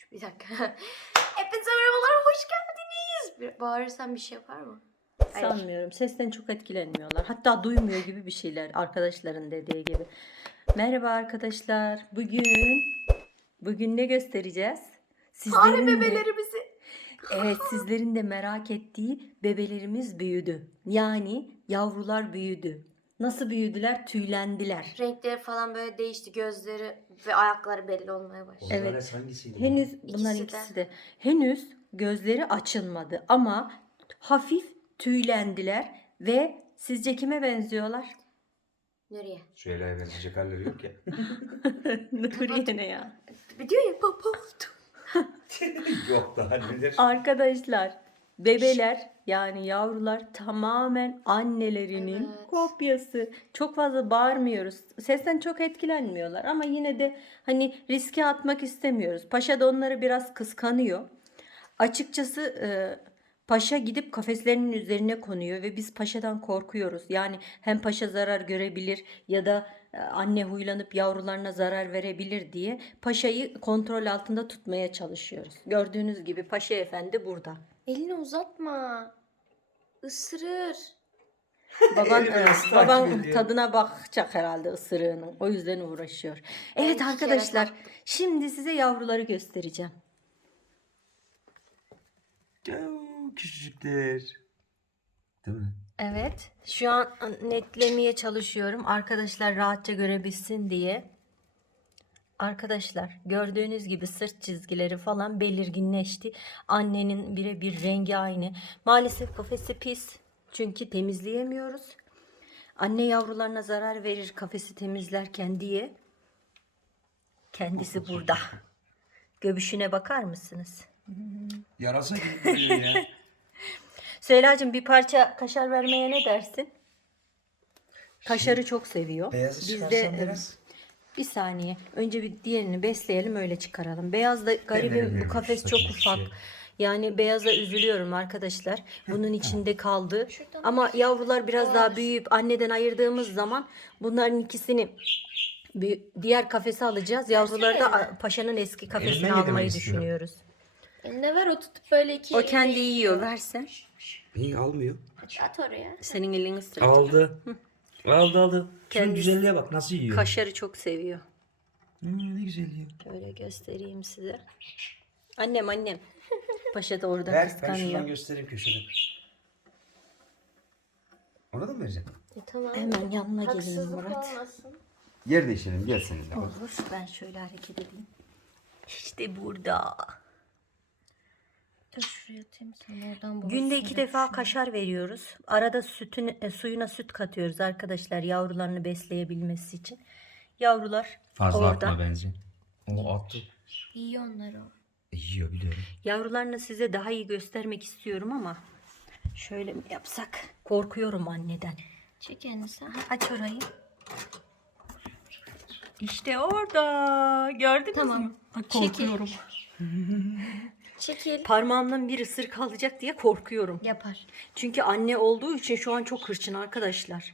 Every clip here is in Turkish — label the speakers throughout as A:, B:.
A: Bir dakika. Hepinize merhabalar, hoş geldiniz. Bağırırsam bir şey yapar mı? Hayır.
B: Sanmıyorum. Sesten çok etkilenmiyorlar. Hatta duymuyor gibi bir şeyler. Arkadaşların dediği gibi. Merhaba arkadaşlar. Bugün ne göstereceğiz?
A: Fare
B: Sizlerin de,
A: bebelerimizi.
B: evet, sizlerin de merak ettiği bebelerimiz büyüdü. Yani yavrular büyüdü. Nasıl büyüdüler? Tüylendiler.
A: Renkleri falan böyle değişti, gözleri ve ayakları belli olmaya başladı.
B: Evet.
C: Evet. Hangisiydi?
B: Henüz bunlar
A: İkisi de.
B: ikisi de. Henüz gözleri açılmadı ama hafif tüylendiler ve sizce kime benziyorlar?
A: Nereye?
C: Süheyla'ya benzeyecek halleri yok ya.
B: Nuriye ne ya?
A: Bir diyor ya, baba oldu.
C: Yok daha neler.
B: Arkadaşlar, bebeler yani yavrular tamamen annelerinin
A: Evet.
B: kopyası. Çok fazla bağırmıyoruz. Sesten çok etkilenmiyorlar ama yine de hani riske atmak istemiyoruz. Paşa da onları biraz kıskanıyor. Açıkçası paşa gidip kafeslerinin üzerine konuyor ve biz paşadan korkuyoruz. Yani hem paşa zarar görebilir ya da anne huylanıp yavrularına zarar verebilir diye paşayı kontrol altında tutmaya çalışıyoruz. Gördüğünüz gibi paşa efendi burada.
A: Elini uzatma. Isırır.
B: Baban
C: Elini nasıl
B: baban
C: takip ediyor?
B: tadına bakacak herhalde ısırığının. O yüzden uğraşıyor. Evet
A: iki kere
B: arkadaşlar,
A: taktım.
B: şimdi size yavruları göstereceğim.
C: Küçücükler. Değil mi?
B: Evet, şu an netlemeye çalışıyorum arkadaşlar rahatça görebilsin diye. Arkadaşlar gördüğünüz gibi sırt çizgileri falan belirginleşti. Annenin birebir rengi aynı. Maalesef kafesi pis çünkü temizleyemiyoruz. Anne yavrularına zarar verir kafesi temizlerken diye. Kendisi burada. Göbüşüne bakar mısınız?
C: Yarasa gibi duruyor ya.
B: Süheyla'cığım bir parça kaşar vermeye ne dersin? Kaşarı çok seviyor.
C: Beyazı
B: Biz
C: çıkarsan
B: de
C: biraz.
B: bir saniye. Önce bir diğerini besleyelim öyle çıkaralım. Beyaz da garibim, bu
C: bilmiyorum,
B: kafes
C: işte
B: çok
C: bir
B: ufak.
C: şey.
B: Yani beyaza üzülüyorum arkadaşlar. Bunun içinde kaldı. Ama yavrular biraz daha büyüyüp anneden ayırdığımız zaman bunların ikisini diğer kafese alacağız. Yavruları da paşanın eski kafesine
C: Elimden yedirmek
B: almayı
C: istiyorum.
B: düşünüyoruz.
A: Eline ver, o tutup böyle iki
B: O kendi yiyor. Versen.
C: İyi almıyor.
A: At oraya.
B: Senin elini ısıracak.
C: Aldı. Aldı. Şunun
B: Kendisi-
C: güzelliğe bak nasıl yiyor.
B: Kaşarı çok seviyor.
C: Ne güzel yiyor.
B: Şöyle göstereyim size. Annem. Paşa da orada
C: Ver ben
B: kıskanıyor.
C: şuradan göstereyim köşeden. Ona da mı vereceksin?
A: Tamam.
B: Hemen yanına geleyim
A: Haksızlık
B: Murat.
A: olmasın.
C: Yer değişelim gel seninle.
B: Olur. Ben şöyle hareket edeyim. İşte burada.
A: Dur şuraya atayım, sen oradan
B: Günde 2 defa kaşar veriyoruz. Arada suyuna süt katıyoruz arkadaşlar yavrularını besleyebilmesi için. Yavrular orada.
C: bence. O attı.
A: İyi onları o.
C: Yiyor biliyorum.
B: Yavrularını size daha iyi göstermek istiyorum ama şöyle mi yapsak? Korkuyorum anneden.
A: Çek elini sen.
B: Aç orayı. İşte orada. Gördünüz
A: Tamam.
B: mü? Ay,
A: Çekil.
B: korkuyorum.
A: Çekil.
B: Parmağımdan bir ısırık alacak diye korkuyorum.
A: Yapar.
B: Çünkü anne olduğu için şu an çok hırçın arkadaşlar.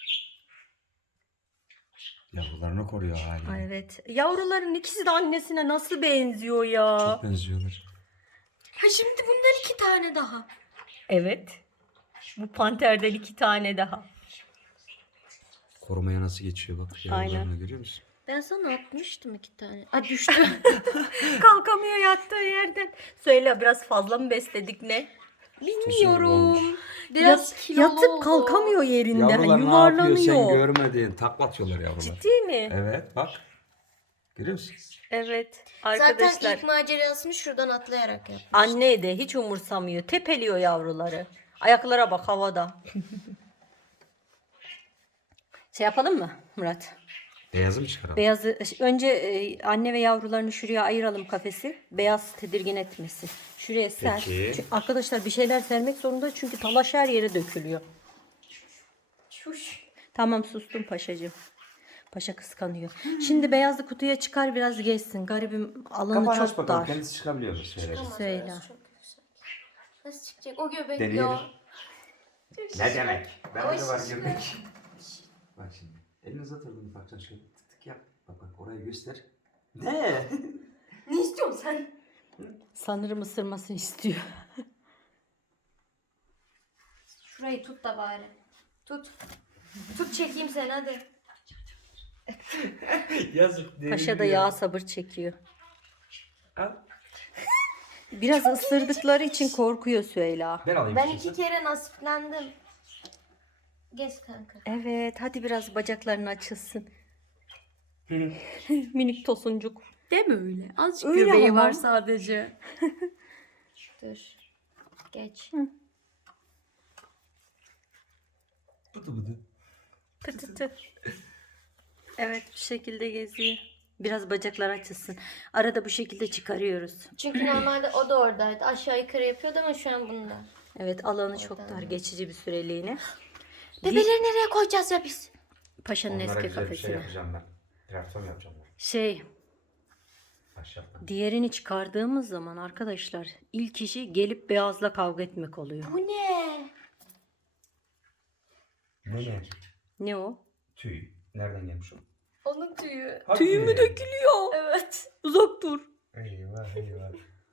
C: Yavrularını koruyor haliyle.
B: Ay, evet. Yavruların ikisi de annesine nasıl benziyor ya?
C: Çok benziyorlar.
A: Ha şimdi bundan 2 tane daha.
B: Evet. Bu panterden 2 tane daha.
C: Korumaya nasıl geçiyor bak. Yavrularını
B: Aynen.
C: görüyor musun?
A: Ben sana atmıştım 2 tane. Aa düştü.
B: Kalkamıyor yattığı yerden. Söyle biraz fazla mı besledik ne?
A: Bilmiyorum. Biraz kilolu
B: Yatıp
A: oldu.
B: kalkamıyor yerinden.
C: Yavrular ne yapıyor sen
B: Yuvarlanıyor.
C: görmedin. Takla atıyorlar yavrular.
B: Ciddi mi?
C: Evet bak. Görüyor musun?
B: Evet.
A: Zaten
B: Arkadaşlar
A: ilk macerasını şuradan atlayarak yapmış.
B: anne de hiç umursamıyor. Tepeliyor yavruları. Ayaklara bak havada. Şey yapalım mı Murat?
C: Beyazı mı çıkaralım?
B: Beyazı önce anne ve yavrularını şuraya ayıralım kafesi. Beyaz tedirgin etmesin. Şuraya ser.
C: Peki.
B: Arkadaşlar bir şeyler sermek zorunda çünkü talaş her yere dökülüyor.
A: Çuş.
B: Tamam sustum paşacığım. Paşa kıskanıyor. Şimdi beyazlı kutuya çıkar biraz geçsin. Garibim alanı
C: Kapağını aç
B: çok
C: bakalım.
B: dar.
C: Kendisi çıkabiliyor mu? Söyle.
B: Söyle.
A: Çok yüksek. Nasıl çıkacak? O göbek
C: Deneyelim.
A: yok.
C: Ne demek? Bende de var
A: Hoş
C: göbek. Bak şimdi. Elini uzat oradan ufaktan şöyle tık tık yap. Bak orayı göster. Ne?
A: Ne istiyorsun sen?
B: Sanırım ısırmasını istiyor.
A: Şurayı tut da bari. Tut. Tut çekeyim seni hadi.
C: Yazık.
B: Paşa da yağ sabır çekiyor.
C: Al.
B: Biraz ısırdıkları için korkuyor Süheyla.
C: Ben alayım.
A: Ben
C: istiyorsan.
A: 2 kere nasiplendim. Gez kanka.
B: Evet, hadi biraz bacakların açılsın. Minik tosuncuk.
A: Deme öyle. Azıcık
B: Öyle
A: göbeği
B: ama.
A: var sadece. Dur. Geç.
C: Bıdı bıdı.
B: Pıtıtı. Evet, bu şekilde geziyor. Biraz bacaklar açılsın. Arada bu şekilde çıkarıyoruz.
A: Çünkü normalde o da oradaydı. Aşağı yukarı yapıyordu ama şu an bunda.
B: Evet, alanı çok dar, geçici bir süreliğine.
A: Bebeleri nereye koyacağız ya biz?
B: Paşa'nın
C: Onlara
B: eski
C: güzel bir şey
B: kafesine.
C: yapacağım ben. Platform yapacağım ben.
B: Şey,
C: Aşağıda.
B: diğerini çıkardığımız zaman arkadaşlar ilk işi gelip beyazla kavga etmek oluyor.
A: Bu ne?
C: Ne?
B: Ne o?
C: Tüy. Nereden gelmiş o?
A: Onun tüyü.
C: Hadi.
B: dökülüyor.
A: Evet.
B: Uzak dur.
C: Eyvah eyvah.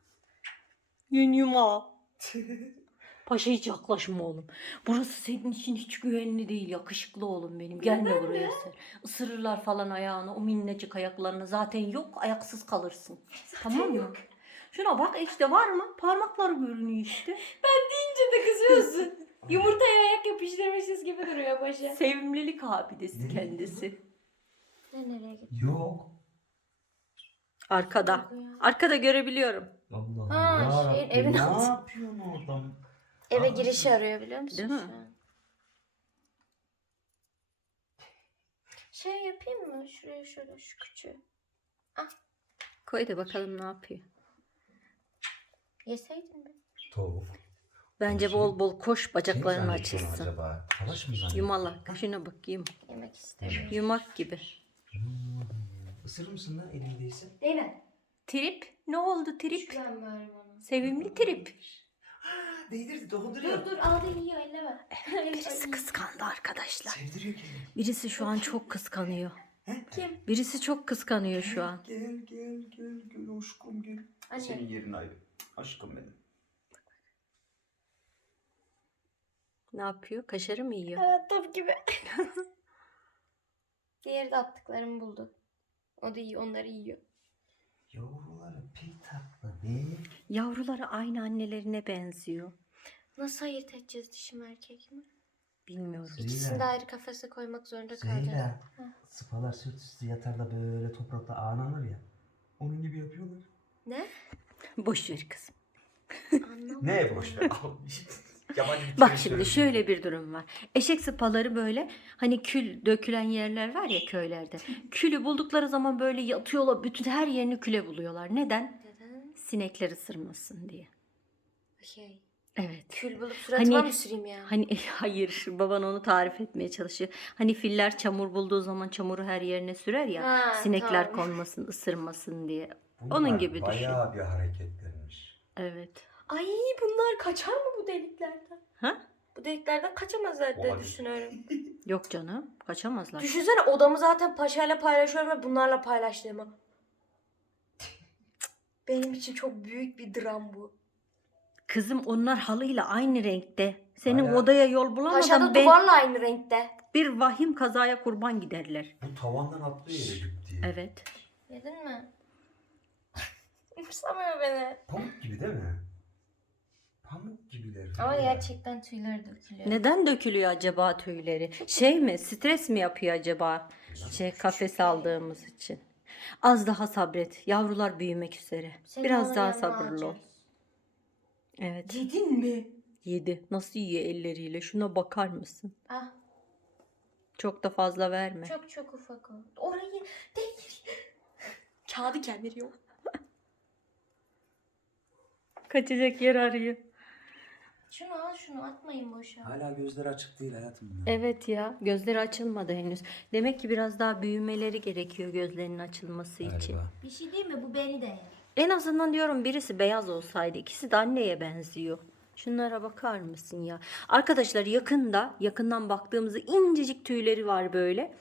B: Yuma. Paşa hiç yaklaşma oğlum. Burası senin için hiç güvenli değil. Yakışıklı oğlum benim. Gelme buraya sen. Isırırlar falan ayağını. O minnacık ayaklarına. Zaten yok. Ayaksız kalırsın. Tamam mı? Şuna bak işte var mı? Parmakları görünüyor işte.
A: Deyince de kızıyorsun. Yumurtaya ayak yapıştırmışız gibi duruyor paşa.
B: Sevimlilik abidesi kendisi.
A: Nereye gitti?
C: Yok.
B: Arkada. Arkada görebiliyorum.
C: Allah'ım
A: Ha,
C: yarabbim,
A: şeyin evin
C: ne
A: altı.
C: yapıyorsun oradan?
A: Eve giriş arıyor biliyor musun?
B: Değil mi?
A: şu an? Şey yapayım mı? Şuraya şöyle şu küçüğü.
B: Koy da bakalım ne yapıyor.
A: Yeseydin mi?
C: Tavuk.
B: Bence bol bol koş, bacakların
C: Kim zannediyorsun
B: açılsın.
C: Acaba? Talaş mı zannediyorsun?
B: Yumalak. Şuna bakayım.
A: Yemek istemiyorum.
B: Yumak gibi.
C: Isırır mısın lan elindeyse?
A: Değil mi?
B: Trip? Ne oldu trip?
A: Güvenmiyorum ona.
B: Sevimli trip.
C: Değdirdi, dokunduruyor.
A: Dur aldı yiyor elleme.
B: Birisi kıskandı arkadaşlar.
C: Sevdiriyor kendini.
B: Birisi şu an çok kıskanıyor.
A: Kim?
B: Birisi çok kıskanıyor şu an.
C: Gel aşkım gel.
A: Anne.
C: Senin yerin ayrı. Aşkım benim.
B: Ne yapıyor? Kaşarı mı yiyor?
A: Evet top gibi. Diğeri de attıklarımı buldu. O da iyi, onları yiyor.
C: Yavruları pek tatlı be.
B: Yavruları aynı annelerine benziyor.
A: Nasıl ayırt edeceğiz dişi mi erkek mi?
B: Bilmiyorum.
A: İkisini de ayrı kafese koymak zorunda kalacağız.
C: Zeyla. Sıpalar sırt üstü yatar da böyle toprakta ağlanır ya. Onun gibi yapıyorlar.
A: Ne?
B: Boş ver kızım.
A: Anlamadım.
C: Ne boş ver. Yabancı bir
B: Bak
C: kelime
B: şimdi
C: söylüyorum.
B: şöyle bir durum var. Eşek sıpaları böyle hani kül dökülen yerler var ya köylerde. Külü buldukları zaman böyle yatıyorlar. Bütün her yerini küle buluyorlar. Neden?
A: Neden?
B: Sinekler ısırmasın diye.
A: Şey.
B: Evet.
A: Kül bulup suratıma
B: Hani-
A: mı süreyim ya?
B: Hani hayır baban onu tarif etmeye çalışıyor. Hani filler çamur bulduğu zaman çamuru her yerine sürer ya.
A: Ha,
B: sinekler
A: tamam.
B: konmasın, ısırmasın diye.
C: Bunlar
B: Onun gibi düşün.
C: bayağı bir hareketlenmiş.
B: Evet.
A: Ay bunlar kaçar mı bu deliklerden?
B: Ha?
A: Bu deliklerden kaçamazlar diye
C: Olabilir.
A: düşünüyorum.
B: Yok canım. Kaçamazlar.
A: Düşünsene odamı zaten paşayla paylaşıyorum ve bunlarla paylaştığımı. Benim için çok büyük bir dram bu.
B: Kızım onlar halıyla aynı renkte. Senin
C: Hala-
B: odaya yol bulamadan
A: Paşa da
B: ben
A: duvarla aynı renkte.
B: bir vahim kazaya kurban giderler.
C: Bu tavandan atlıyor yere güp diye.
B: Evet.
A: Yedin mi? Umursamıyor beni.
C: Pamuk gibi değil mi? Pamuk gibiler.
A: Ama
C: ya.
A: gerçekten tüyleri dökülüyor.
B: Neden dökülüyor acaba tüyleri? Şey mi? Stres mi yapıyor acaba? Kafes aldığımız için. Az daha sabret. Yavrular büyümek üzere.
A: Seni
B: Biraz
A: onun
B: daha
A: yanına
B: sabırlı ol.
A: alacağız.
B: Evet.
A: Yedin mi?
B: Yedi. Nasıl yiyor elleriyle? Şuna bakar mısın?
A: Ah
B: Çok da fazla verme.
A: çok çok ufak o. Orayı değil. Kağıdı kemiriyor.
B: Kaçacak yer arıyor.
A: Şunu al şunu atmayın boşa.
C: Hala gözleri açık değil hayatım.
B: Evet ya. Gözleri açılmadı henüz. Demek ki biraz daha büyümeleri gerekiyor gözlerinin açılması için.
C: Galiba.
A: Bir şey değil mi? Bu beni de yer.
B: En azından diyorum birisi beyaz olsaydı. İkisi de anneye benziyor. Şunlara bakar mısın ya? Arkadaşlar yakından baktığımızda incecik tüyleri var böyle.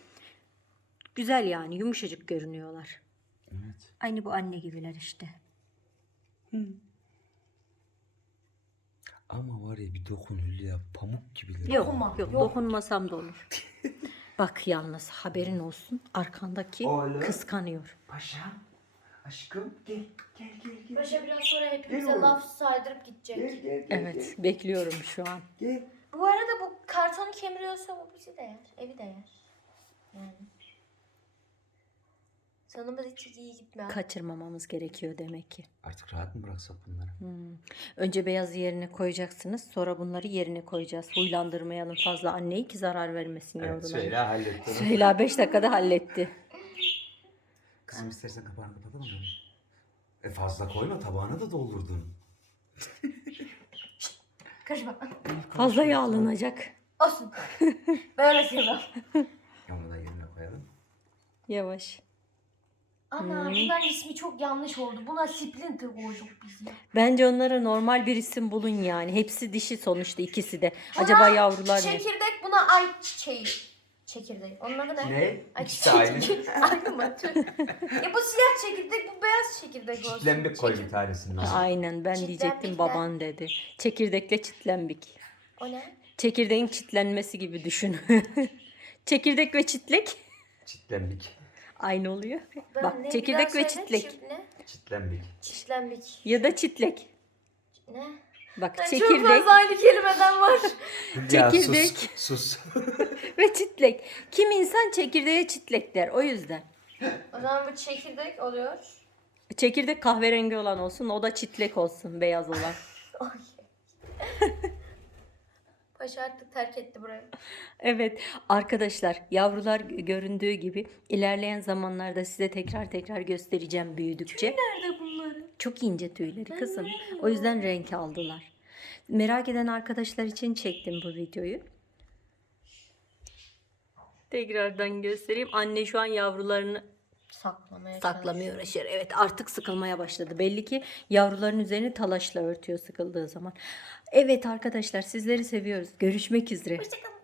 B: Güzel yani yumuşacık görünüyorlar.
C: Evet.
B: Aynı bu anne gibiler işte.
C: Ama var ya bir dokun Hülya, pamuk gibiler.
B: Yok,
A: Dokunma,
B: yok,
A: yok.
B: dokunmasam da olur. Bak yalnız haberin olsun. Arkandaki
C: Oğlum.
B: kıskanıyor.
C: Paşam, aşkım gel gel.
A: Paşa biraz sonra hepimize
C: Gel oğlum.
A: laf saydırıp gidecek.
B: Evet, bekliyorum şu an.
C: Gel.
A: Bu arada bu kartonu kemiriyorsa bu bizi de yer. Evi de yer. Yani. Sonumuz hiç iyi gitmiyor.
B: Kaçırmamamız gerekiyor demek ki.
C: Artık rahat mı bıraksak bunları?
B: Önce beyazı yerine koyacaksınız. Sonra bunları yerine koyacağız. Huylandırmayalım fazla anneyi ki zarar vermesin yavrular.
C: Süheyla halletti onu.
B: Süheyla 5 dakikada halletti.
C: Kızım istersen kapağını kapatalım mı? Fazla koyma, tabağına da doldurdun.
A: Karışma.
B: Fazla yağlanacak.
A: Olsun. Böyle seviyorum.
C: Onu da yerine koyalım.
B: Yavaş.
A: Ana bunların ismi çok yanlış oldu. Buna Splinter koyduk biz ya.
B: Bence onlara normal bir isim bulun yani. Hepsi dişi sonuçta ikisi de. Acaba yavrular ne?
A: Çekirdek buna ay çiçeği. Çekirdek. Onun adı ne?
C: Ne?
A: Ay,
C: İkisi aynı.
A: Aynı mı? Tüh. Bu siyah çekirdek, bu beyaz çekirdek olsun.
C: Çitlenbik koy bir tanesini.
B: Aynen ben
A: Çitlenbik
B: diyecektim
A: ne?
B: baban dedi. Çekirdekle çitlenbik.
A: O ne?
B: Çekirdeğin çitlenmesi gibi düşün. Çekirdek ve çitlek
C: Çitlenbik.
B: aynı oluyor.
A: Ben
B: Bak
A: ne? Bir
B: çekirdek
A: daha
B: ve
A: söyle.
B: çitlek.
A: Ne?
C: Çitlenbik.
A: Çitlenbik.
B: Ya da çitlek.
A: Ne?
B: Bak
A: Çok
B: çekirdek
A: fazla aynı kelimeden var.
C: Ya
B: Çekirdek.
C: sus.
B: ve çitlek. Kim insan çekirdeğe çitlek der. O yüzden.
A: O zaman bu çekirdek oluyor.
B: Çekirdek kahverengi olan olsun. O da çitlek olsun. Beyaz olan.
A: Ay. Paşa artık terk etti burayı.
B: Evet arkadaşlar yavrular göründüğü gibi ilerleyen zamanlarda size tekrar göstereceğim büyüdükçe.
A: Nerede bunları?
B: Çok ince tüyleri kızım. O yüzden renk aldılar. Merak eden arkadaşlar için çektim bu videoyu. Tekrardan göstereyim. Anne şu an yavrularını saklamaya uğraşıyor. Evet artık sıkılmaya başladı. Belli ki yavruların üzerini talaşla örtüyor sıkıldığı zaman. Evet arkadaşlar sizleri seviyoruz. Görüşmek üzere.
A: Hoşçakalın.